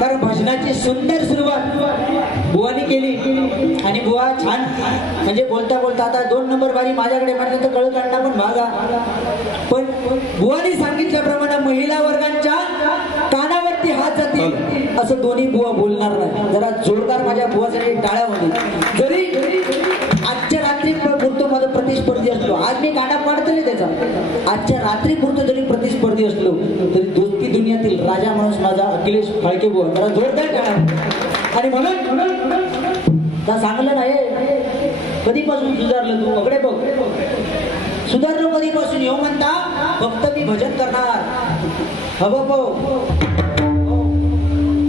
तर भजनाची सुंदर सुरुवात बुवानी केली आणि बुवा छान म्हणजे बोलता बोलता आता 2 नंबर बारी माझ्याकडे म्हटलं तर कळत आणला पण भागा पण बुवानी सांगितल्याप्रमाणे महिला वर्गांच्या कानावरती हात जातील असं दोन्ही बुवा बोलणार नाही. जरा जोरदार माझ्या बुवासाठी टाळ्या होती. जरी आजच्या रात्री पुरतो माझा प्रतिस्पर्धी असलो आज मी काना पाडतले त्याचा आजच्या रात्री पुरतो जरी प्रतिस्पर्धी असलो तरी दोस्ती दुनियातील राजा माणूस माझा अखिलेश फाळके बुवा जरा जोरदार टाळ्या. आणि म्हणून का सांगलं नाही कधीपासून सुधारलं तू अकडे बघ सुधारलो कधीपासून येऊ म्हणता फक्त मी भजन करणार हवं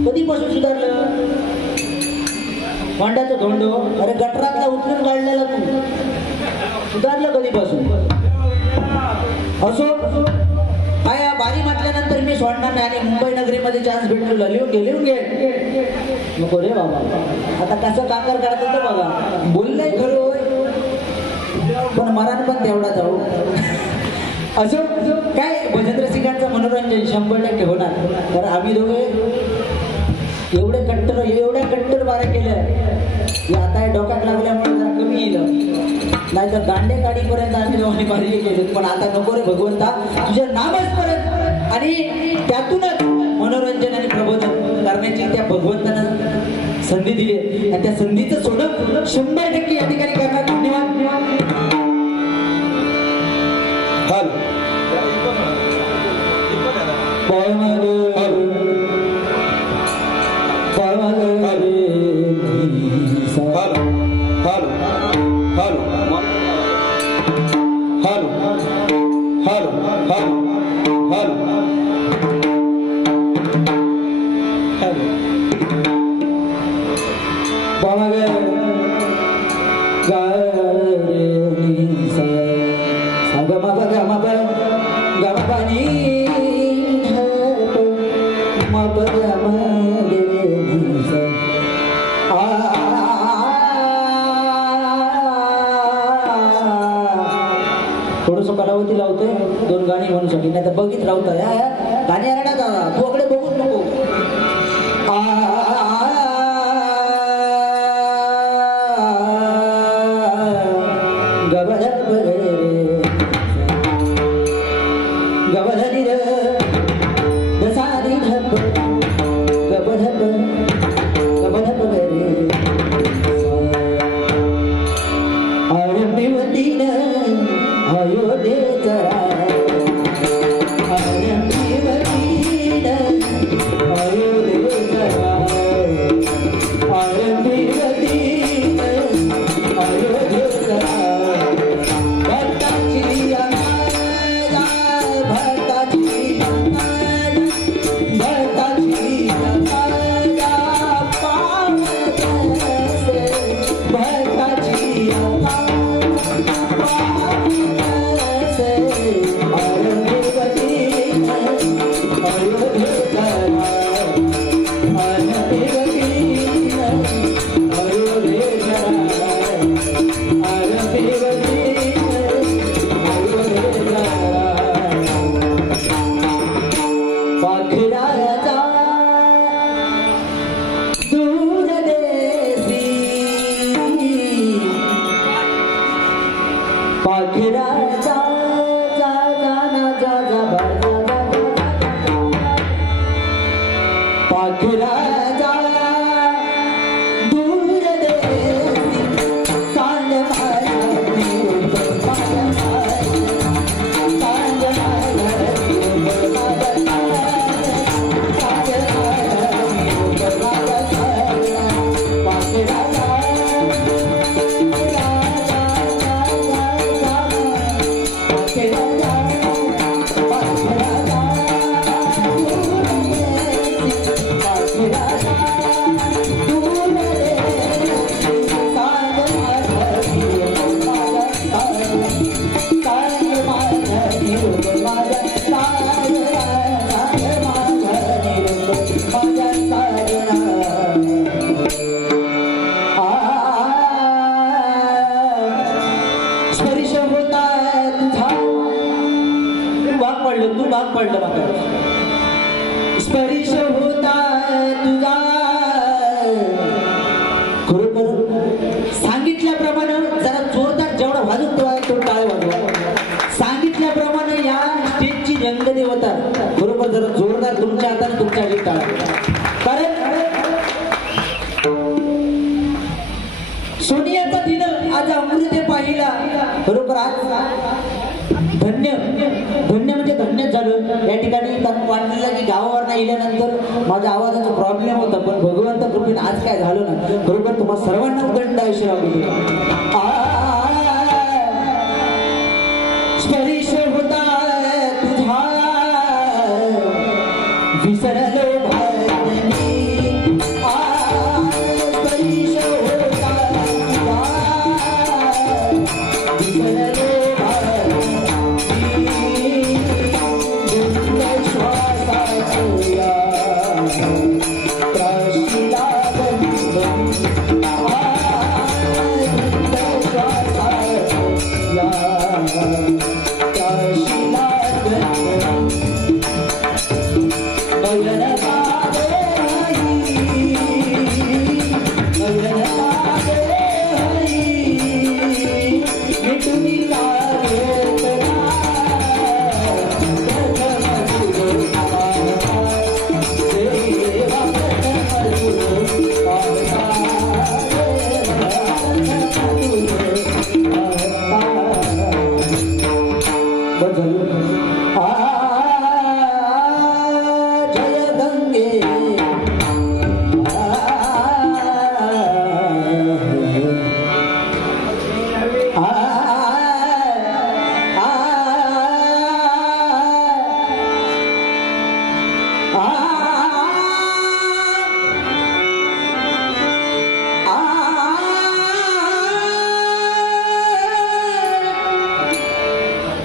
कधीपासून सुधारलं वांड्याचं धोंड अरे गटरातला उचलून काढलेला तू सुधारलं कधीपासून असो काय बारी म्हटल्यानंतर मी सोडणार नाही आणि मुंबई नगरीमध्ये चान्स भेटलो लिहून घे नको रे बाबा आता कसं काकर काढतात तर बघा बोललंय खरं होय पण मरण पण तेवढा जाऊ असो काय भजन रसिकांचं मनोरंजन 100% होणार. तर आम्ही दोघे एवढ्या कट्टर बारा केल्या आता डोक्यात लागल्यामुळे जरा कमी येईल नाहीतर दांडे गाडीपर्यंत आम्ही दोघांनी बारी केले पण आता नको रे भगवंता तुझं नामच परत आणि त्यातूनच मनोरंजन आणि प्रबोधन करण्याची त्या भगवंतानं संधी दिली आणि त्या संधीचं सोडून 100% या ठिकाणी करणार. धन्यवाद. थोडंसं कलावती लावतोय 2 गाणी म्हणूसाठी नाही तर बघित राहतोय गाणी आला दादा तू अकडे बघूच नको Yeah. मोर्चाची टाळ. कारण सोनियाचा दिन आज अमृते पाहिला. बरोबर आज धन्य धन्य म्हणजे धन्यच झालं या ठिकाणी. कारण वाटलेलं की गावावर येल्यानंतर माझ्या आवाजाचा प्रॉब्लेम होता, पण भगवंत कृपेने आज काय झालं ना. बरोबर तुम्हा सर्वांना उदंड आयुष्य स्परिश होता तुझा विसरलो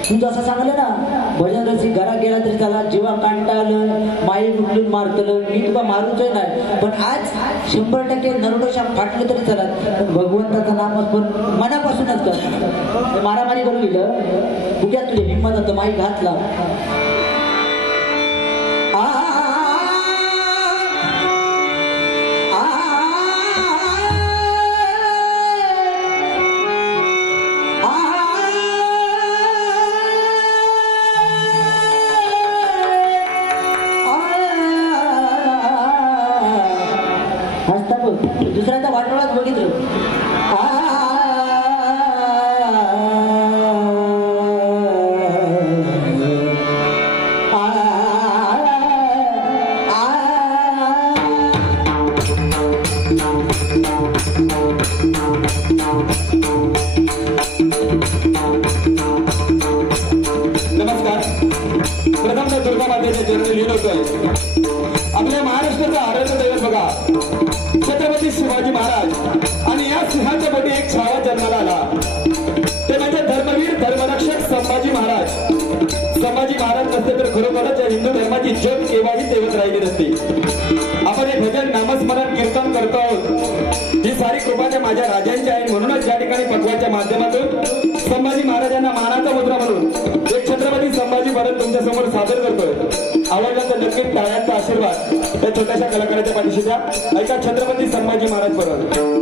तुमचं असं सांगलं ना. भजन रसिक घरा गेला तरी त्याला जीवा कांटाळलं माई उठलून मारतलं. मी तुला मारूच नाही, पण आज 100% नरडोशा फाटलं तरी चला, पण भगवंताचं नाम पण मनापासूनच कर. मारामारी करून गेलं कुठ्यात तुझी हिंमत होतं माई घातला. दुसऱ्याचा वाटोळाच बघितलं. नमस्कार. प्रथम दुर्गा मातेच्या चरणी लीन होतोय. आपल्या महाराष्ट्राचा आराध्य दैवत बघा छत्रपती शिवाजी महाराज, आणि या सिंहाच्या पोटी एक छावा जन्माला आला. ते म्हणजे धर्मवीर धर्मरक्षक संभाजी महाराज. संभाजी महाराज नसते तर खरोखरच या हिंदू धर्माची ज्योत केव्हाही तेवत राहिली नसती. आपण हे भजन नामस्मरण कीर्तन करतो आहोत ही सारी कृपा माझ्या राजांची आहे. म्हणूनच या ठिकाणी पटवाच्या माध्यमातून संभाजी महाराजांना मानाचा मुद्रा म्हणून एक छत्रपती संभाजी महाराज तुमच्या समोर सादर करतोय. आवडला तर नक्कीच टाळ्यांचा आशीर्वाद त्या छोट्याशा कलाकाराच्या पाठीशी द्या. ऐका छत्रपती संभाजी महाराज बरोबर.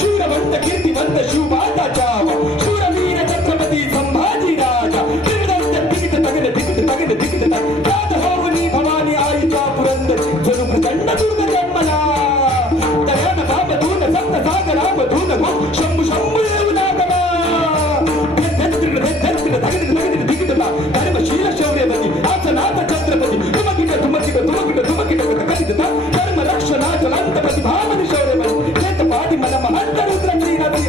शूरवंत कीर्तिवंत शिवबाजाचा शूरवीर छत्रपती संभाजी राजा तिकीट तगडे तिकीट तगडे तिकीट राजभावनी भवानी आईच्या पुरंदर जणू प्रचंड दुर्ग जन्मला. तयान बाबधून सप्त सागरामधून शंभू शंभू येऊनागमा. तिकीट धर्मशील शौर्यवती आसनाथ छत्रपती तुमकिट तुमकिट तुमकिट तुमकिट कथित धर्म रक्षणाच लंतपती भावनी शौर्यवती पाठी मला महंत रुद्रंगी नदी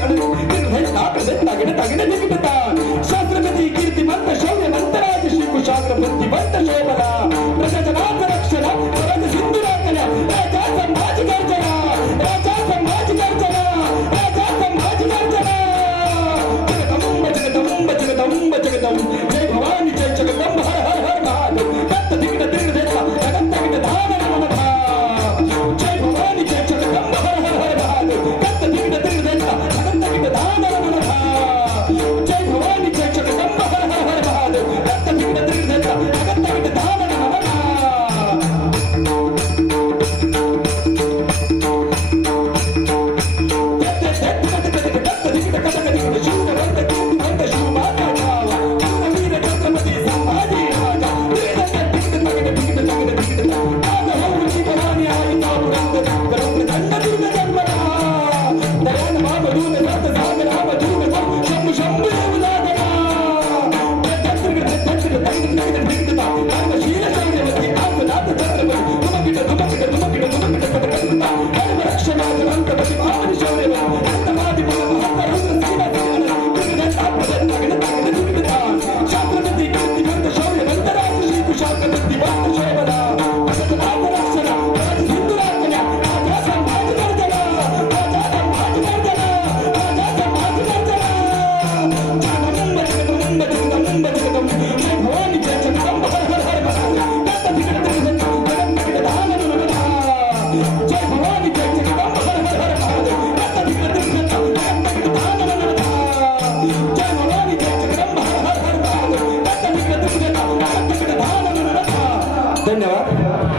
तगडे निकटता शास्त्रपती कीर्तिमंत शौर्यवंत राजश्री कुशाग्र बुद्धिवंत शोभला प्रशासनाच रक्षण स्वराज सिंधुरा कल्या राजा संभाजी गर्जना राजा संभाजी गर्जना राजा संभाजी गर्जना. जगदंब जगदंब जगदंब जगदंब जय भवानी जय जगदंब हर हर हर महादेव. दत्त तिकीट तिकीट देता जगत तिकीट धान नमः. जय भवानी जय जगदंब हर हर हर महादेव. दत्त तिकीट तिकीट देता जगत तिकीट धान नमः. जय भवानी जय जगदंब हर हर हर महादेव. दत्त धन्यवाद.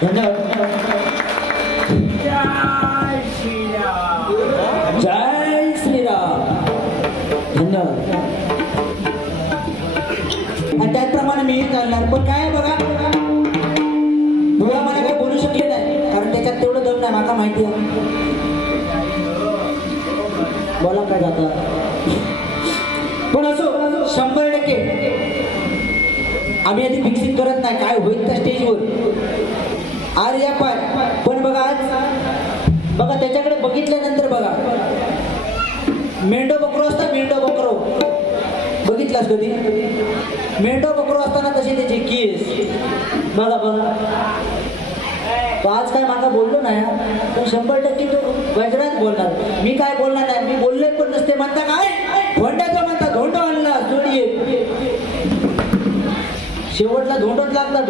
जय श्रीराम. धन्यवाद. आणि त्याचप्रमाणे मी चालणार. पण काय बघा, धुळा मला काही बोलू शकले नाही, कारण त्याच्यात तेवढं दम नाही, मला माहिती आहे. बोला काय जाता. पण असो, 100% आम्ही आधी फिक्सिंग करत नाही काय होईल त्या स्टेजवर आर या पाय. पण बघा आज बघा त्याच्याकडे बघितल्यानंतर बघा, मेंढो बकरो असता, मेंढो बकरो बघितलास कधी? मेंढो बकरो असताना कशी त्याची केस बघा बघा. तो आज काय मागा बोललो नाही, पण 100% तो वज्रात बोलणार. मी काय बोलणार नाही, मी बोलले पण नसते. म्हणता काय धोंड्याचं म्हणता, धोंडो आणला जोडी शेवटला धोंडोच लागता.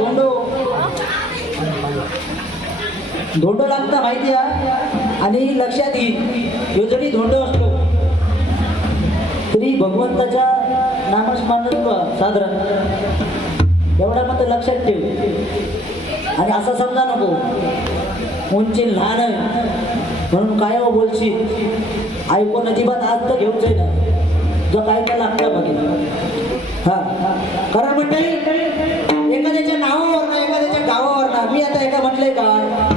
धोंडो लागता माहिती आहे. आणि लक्षात येईल, जो जरी धोंडो असतो तरी भगवंताच्या नामस्मरण साधारण एवढा मात्र लक्षात ठेव. आणि असं समजा नको उंची लहान आहे म्हणून काय बोलशील, ऐकून अजिबात आज तर घेऊच आहे ना, जो काय काय लागतं बघेल. हा कारण मंडळी, एखाद्याच्या नावावर ना, एखाद्याच्या गावावर ना, मी आता एका म्हटलंय का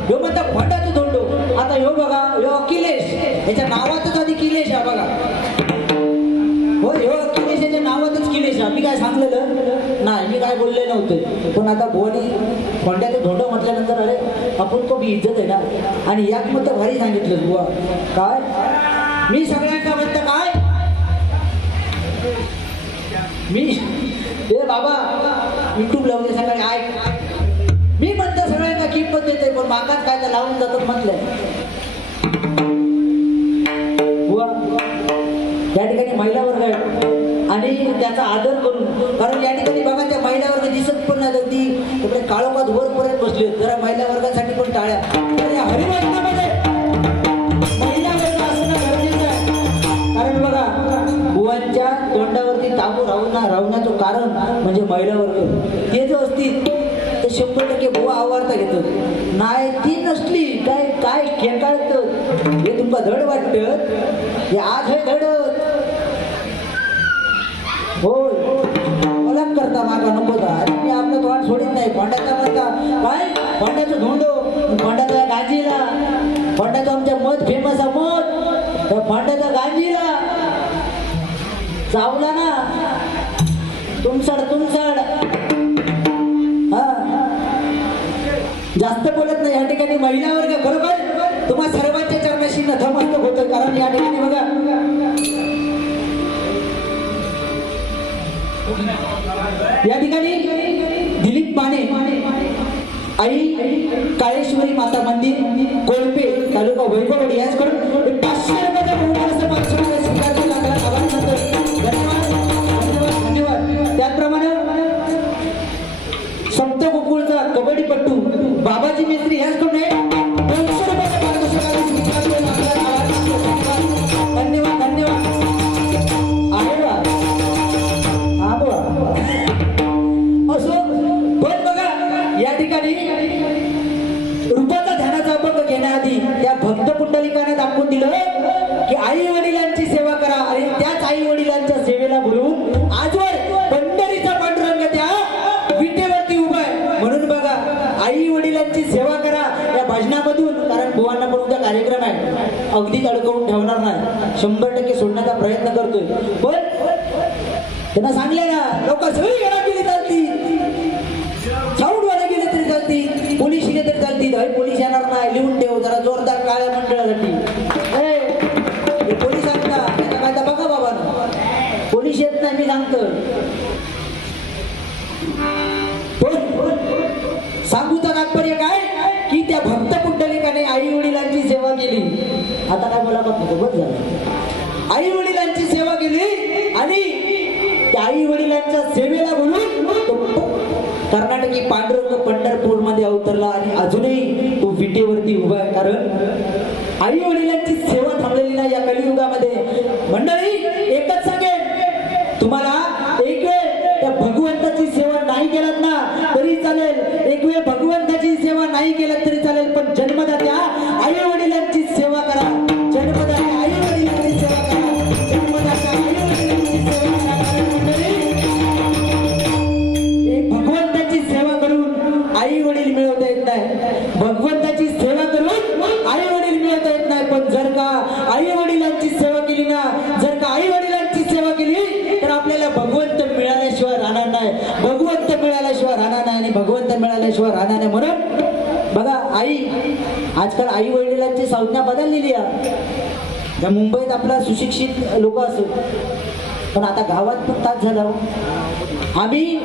ह्यो म्हणता भंडाचं धोंडो. आता ह्यो बघा, ह्यो अखिलेश, याच्या नावातच आधी किलेश आहे बघा. हो, ह्यो अखिलेश याच्या नावातच किलेश आहे. मी काय सांगलेलं नाही, मी काय बोलले नव्हते. पण आता बोनी भंड्याचं धोंडो म्हटल्यानंतर अरे आपण तो बी इज्जत आहे ना. आणि यात मग तर भारी सांगितलं बुवा काय, मी सगळ्यांना म्हणतं काय, मी ए बाबा युट्यूब लावते सकाळी ऐक, मी म्हणतो सगळ्यांना किंमत देते, पण मागात काय तर लावून जातात म्हटलंय बुवा. या ठिकाणी महिला वर्ग आहे आणि त्याचा आदर करून, कारण या ठिकाणी बघा त्या महिला वर्ग दिसत पण नाही, अगदी तिकडे काळोखात वरपर्यंत बसले. जरा महिला वर्गासाठी पण टाळ्या. हरिभजनामध्ये महिला वर्ग असणं गरजेचं आहे. कारण बघा बुवांच्या तोंडावरती ताबू राहण्याचं कारण म्हणजे महिला वर्ग. ते जर असतील तर 100% बुवा आवारता घेतात. नाही ती नसली काय काय खेकाळत हे तुमका धड वाटत, हे आज हे धड होय अलग करता मागा नको का. मी आपलं तोंड सोडित नाही. भांड्याचा म्हणता काय, भांड्याचं धोंडो, भांड्याचा गांजीला, भांड्याचं आमच्या मध फेमस आहे मध, त्या भांड्याचा गांजीला चावला ना तुमसड. हा जास्त बोलत नाही या ठिकाणी महिला वर्ग. बरोबर तुम्हा सर्वांच्या चरणाशी नतमस्तक होतं. कारण या ठिकाणी बघा या ठिकाणी दिलीप माने आई काळेश्वरी माता मंदिर कोळपे तालुका वैभववाडी याचकडून 500 रुपयाचा बहुमानाचा पारितोषिक स्वीकारण्यात लागला. आभार मानतो. धन्यवाद. त्याचप्रमाणे सप्त गोकुळचा कबड्डीपट्टू बाबाजी मेस्त्री याचकडून 200 रुपयाचा पारितोषिक स्वीकारण्यात लागला. धन्यवाद. धन्यवाद. आहे बा हा बा असो. पण बघा या ठिकाणी रूपाचा ध्यानाचा अभंग घेण्याआधी त्या भक्त पुंडलिकाने दाखवून दिलं की आई वडिलांची सेवा करा. आणि त्याच आई वडिलांच्या सेवेला बोलून आजवर पंढरीचा पांडुरंग त्या विटेवरती उभा आहे. म्हणून बघा आई वडिलांची सेवा करा या भजनामधून. कारण बुवांना पण उद्या कार्यक्रम आहे, अगदीच अडकवून ठेवणार नाही, 100% सोडण्याचा प्रयत्न करतोय. पण त्यांना सांगले ना लोक सगळी घरात गेली चालती, साऊंडवाले गेले तरी चालती, पोलीस गेले तरी चालती. पोलीस येणार नाही, लिहून ठेव जरा जोरदार काळ्या मंडळासाठी. पोलीस आणता त्याचा काय तर बघा बाबा, पोलीस येत नाही मी सांगतो. सांगूचं तात्पर्य काय की त्या भक्त पुंडलिकाने आई वडिलांची सेवा केली. आता काय बोला नको बस झालं. आई वडिलांची सेवा केली आणि त्या आई वडिलांच्या सेवेला बोलून कर्नाटकी पांडुरंग पंढरपूर मध्ये अवतरला आणि अजूनही तो विटेवरती उभा आहे. कारण आई वडिलांची सेवा थांबलेली नाही या कलियुगामध्ये. मंडळी एकच सांगेन तुम्हाला, एक वेळ त्या भगवंताची सेवा नाही केलात ना तरी चालेल, एक वेळ भगवंताची सेवा नाही केला राहणार नाही, भगवंत मिळाल्याशिवाय राहणार नाही आणि भगवंत मिळाल्याशिवाय राहणार नाही. म्हणून बघा आई, आजकाल आई वडिलांची संज्ञा बदललेली आहे. त्या मुंबईत आपला सुशिक्षित लोक असत, पण आता गावात पण तास झाला. आम्ही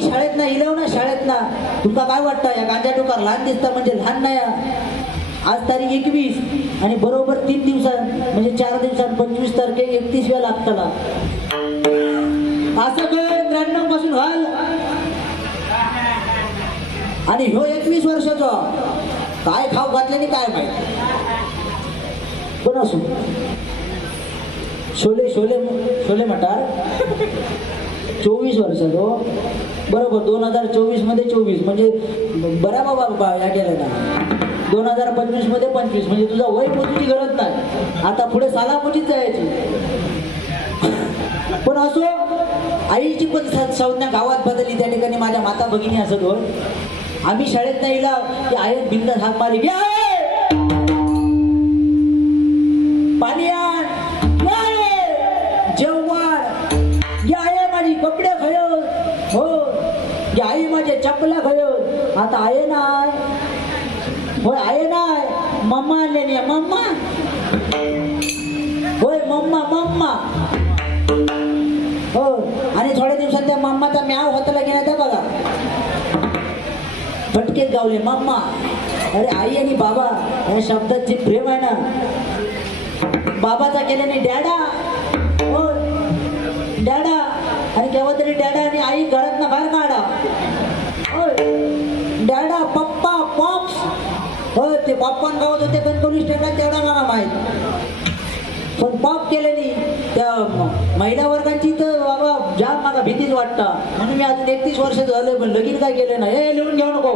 शाळेत ना इलव ना शाळेत ना. तुमका काय वाटतं या गांजा टोकार लहान दिसता म्हणजे लहान नाही. आज तारीख 21 आणि बरोबर 3 दिवसांत म्हणजे 4 दिवसांत 25 तारखे 31व्या लागताना असं कळत 93 पासून व्हाल. आणि ह्यो 21 वर्षाचा काय खाऊ घातल्याने काय माहिती. पण असो शोले मटार 24 वर्षाचो बरोबर. 2024 मध्ये 24 म्हणजे बरा बाबा या गेला ना. 2025 मध्ये 25 म्हणजे तुझा वय पोचूची गरज नाही. आता पुढे सालापोचीच जायची. पण असो आईची पण संज्ञा गावात बदलली. त्या ठिकाणी माझ्या माता भगिनी असत होय. आम्ही शाळेत नाही इला की आई बिंदास हाक मारी घ्या पाणी आण जेवण या आहे माझी कपडे खय हो या आई माझ्या चपला खय. आता आहे नाय होय आहे नाय मम्मा आणले नाही मम्मा होय मम्मा हो. आणि थोड्या दिवसात त्या मम्माचा म्याव होताला गेला त्या बघा फटकेच गावले मम्मा. अरे आई आणि बाबा या शब्दात जे प्रेम आहे ना बाबाचा केल्याने डॅडा हो डॅडा. आणि केव्हा तरी डॅडा आणि आई घरात ना बाहेर काढा हो डॅडा पप्पा पॉप्स हो. ते पप्पान गावात होते पण पोलीस स्टेशनात तेवढा मला माहित. पण पॉप केल्याने त्या महिला वर्गांची तर बाबा जाम मला भीतीच वाटतं. म्हणून मी अजून 31 वर्ष झालं पण लगीन काय केलं ना. हे लिहून घेऊ नको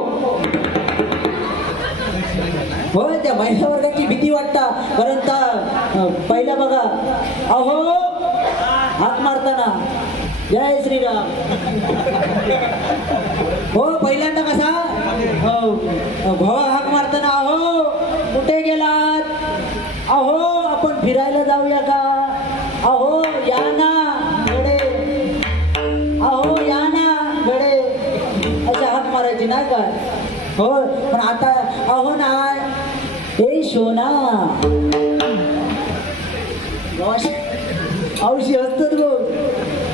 होय. त्या महिला वर्गाची भीती वाटता. कारण त्या पहिला बघा अहो हाक मारताना जय श्रीराम हो. पहिल्यांदा कसा भावा हाक मारताना अहो कुठे गेलात अहो आपण फिरायला जाऊया का अहो या ना गडे अहो या ना गडे अशा हाक मारायची नाही काय हो. पण आता अहो नाय हे शोना औषधी असतात बघ.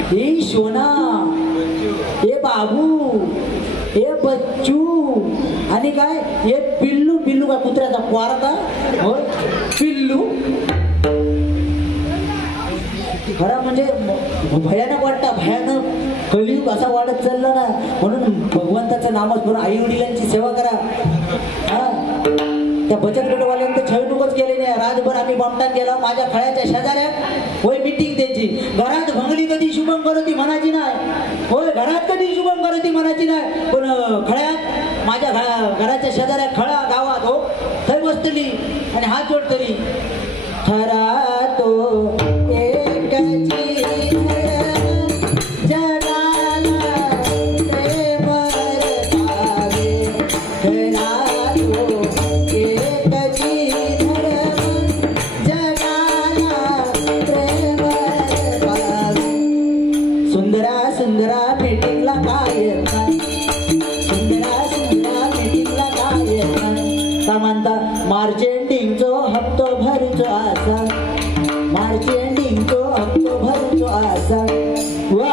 हे शोना हे बाबू हे बच्चू आणि काय हे पिल्लू का कुत्र्याचा क्वारता हो पिल्लू. खरा म्हणजे भयानक वाटतं. भयानक कलियुग असा वाढत चालला ना. म्हणून भगवंताचं नामच म्हणून आई वडिलांची सेवा करा. हा त्या बचत गटवाल्यांचं छळणूकच केले नाही. रातभर आम्ही बॉम्बटात गेला. माझ्या खळ्याच्या शेजाऱ्यात होय मीटिंग द्यायची. घरात भंगली कधी शुभम करोती म्हणायची नाही होय. घरात कधी शुभम करोती म्हणायची नाही. पण खळ्यात माझ्या घराच्या शेजाऱ्या खळा गावात हो थंय बसतली आणि हात जोडतली. खरा तो एकची मार्चेंडिंगचो हप्तो भरचो आसा मार्चेंडिंगचो हप्तो भरचो आसा. वा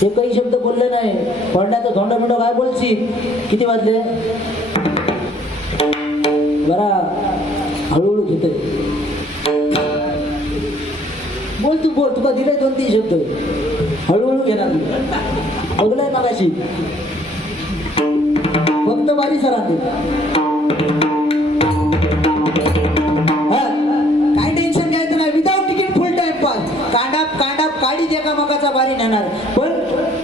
हे काही शब्द बोलले नाही. पडण्याचं धोंड बिंडो काय बोलशी. किती वाजले बरा हळूहळू घेते बोल तू बोल. तुका दिले 2-3 शब्द हळूहळू घेणार अगलाय मागाशी फक्त बारी सरांते. काय टेन्शन घ्यायचं नाही. Without ticket full time pass कांडाप काढी एकामेकाचा बारी नेणार. पण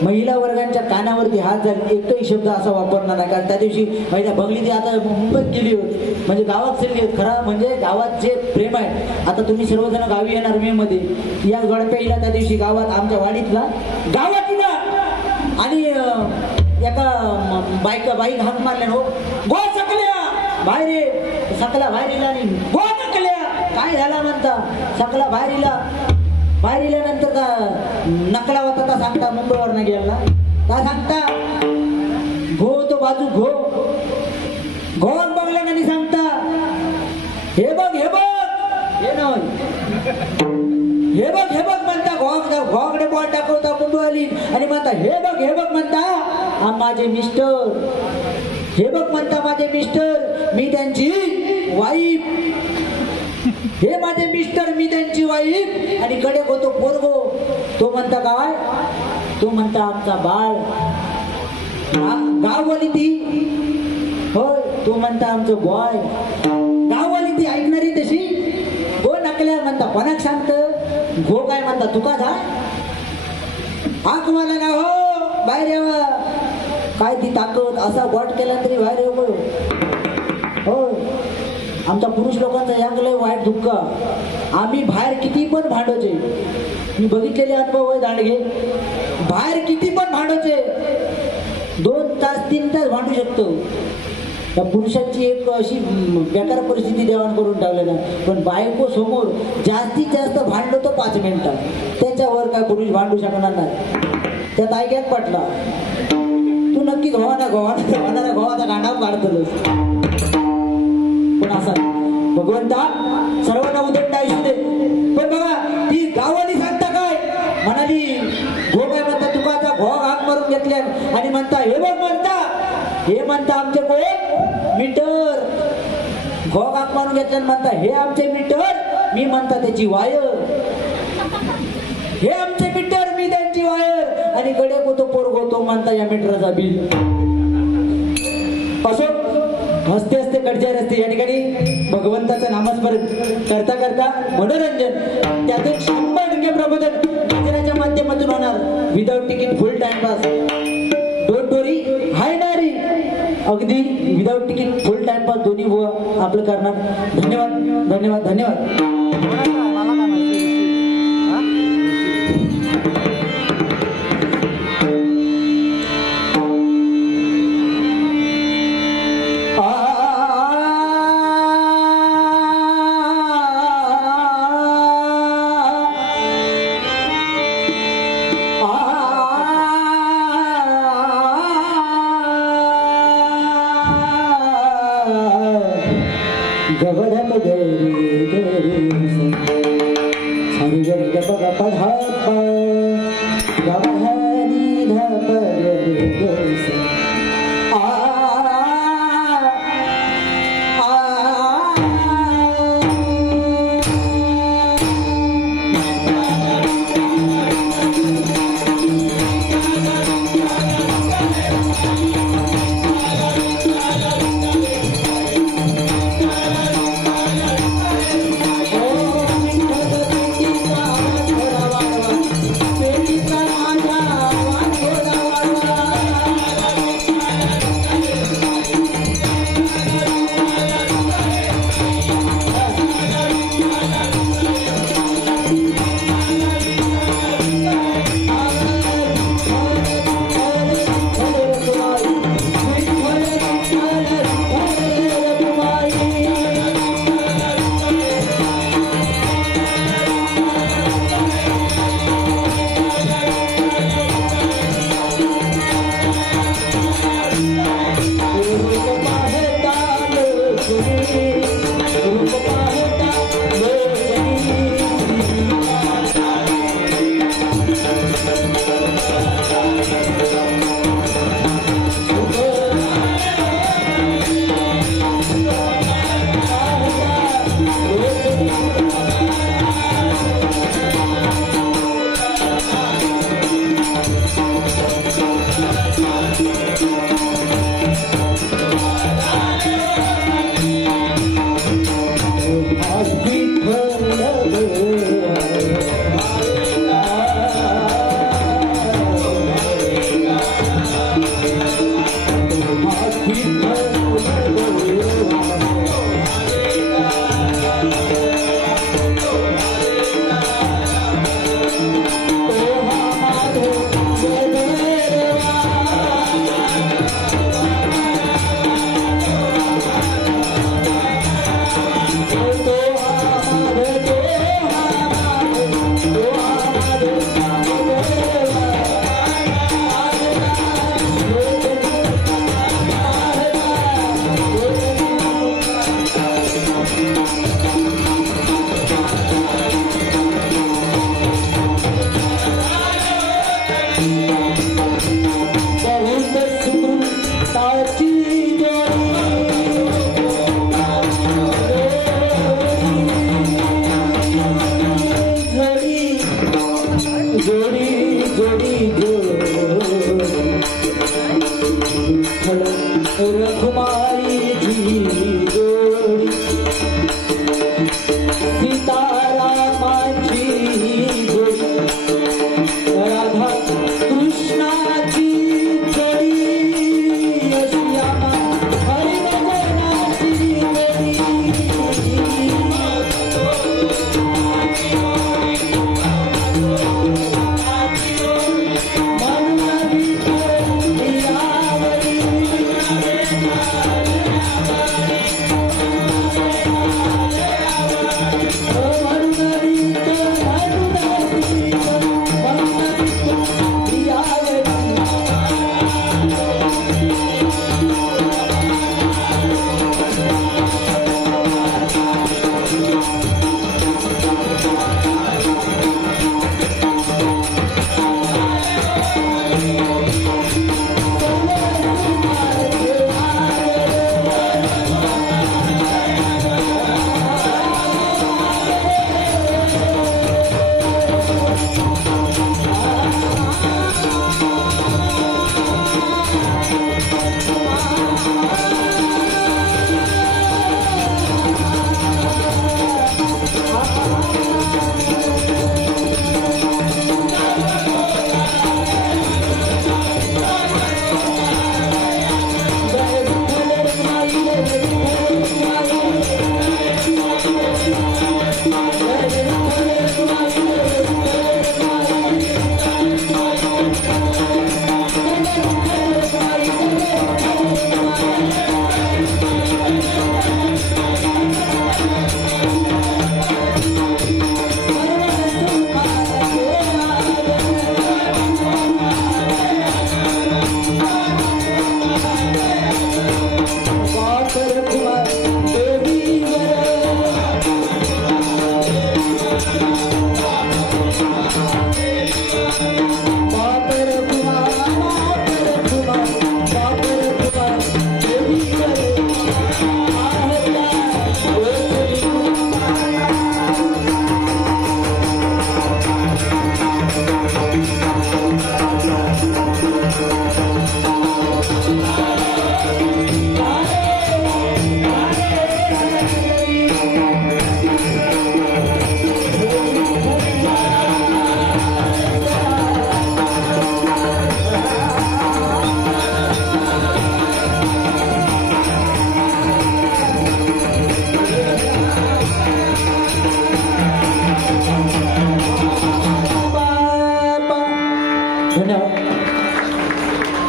महिला वर्गांच्या कानावरती हात झाले एकही शब्द असा वापरणार नाही. कारण त्या दिवशी महिला बंगली ती आता मुंबईत गेली होती म्हणजे गावात फिरली. खरा म्हणजे गावात जे प्रेम आहे. आता तुम्ही सर्वजण गावी येणार मे मध्ये. या गडप्याईला त्या दिवशी गावात आमच्या वाडीतला गावात इला आणि एका बाईक हाक मारल्या हो गो सकल्या बाहेर सकला बाहेर इला आणि गो सकल्या काय झाला म्हणता सकला बाहेर इला बाहेर गेल्यानंतर का नकला होता का सांगता मुंबईवर नाही गेला का सांगता घो तो बाजू घो घोन बघल्या नाही सांगता हे बघ हे बघ म्हणता घोकडे बॉल दाखवता मुंबईवाली आणि म्हणता हे बघ म्हणता माझे मिस्टर हे बघ म्हणता माझे मिस्टर मी त्यांची वाईफ हे माझे मिस्टर मी त्यांची वाईफ आणि कडे होतो पोरगो तो म्हणता काय तो म्हणता आमचा बाळ गाववाली ती होय तो म्हणता आमचं बॉय गाववाली ती ऐकणारी तशी गो नकल्या म्हणता कोणाक सांगत गो काय म्हणता तुका जा हाक मला ना हो बाहेर यावा काय ती ताकद असा बॉट केला तरी बाहेर येऊ होय आमचा पुरुष लोकांचा यागलंय वाईट दुःख आम्ही बाहेर किती पण भांडोचे मी बघितलेले अनुभव आहे दांडगे बाहेर किती पण भांडोचे 2 तास 3 तास भांडू शकतो त्या पुरुषाची एक अशी बेकार परिस्थिती देवाण करून ठेवलेला पण बायको समोर जास्तीत जास्त भांडलो तो 5 मिनिटात त्याच्यावर काय पुरुष भांडू शकणार नाही त्यात ऐक्यात पटला तू नक्की गव्हाचा गांडा काढतोस पण असा भगवंता सर्वांना उदंड आयुष्य दे पण बघा ती गावाली सांगता काय म्हणाली घो काय म्हणता तुकाचा घो हाक मारून घेतल्या आणि म्हणता हे म्हणता आमचे कोण मीटर घो हाक मारून घेतल्या म्हणता हे आमचे मीटर मी म्हणता त्याची वायर हे आमचे मीटर मी त्यांची वायर आणि कडे होतो पोरगो तो म्हणता या मीटरचा बिल असो हसते हसते कडच्या रस्ते या ठिकाणी भगवंताचं नामस्मरण करता करता मनोरंजन त्यातून 100% प्रबोधन गजराच्या माध्यमातून होणार without ticket full time pass don't worry हाय नारी अगदी without ticket full time pass दोन्ही आपलं करणार धन्यवाद धन्यवाद धन्यवाद जोडी रखुमाईची जोडी सीतारामाची जोडी राधा कृष्णा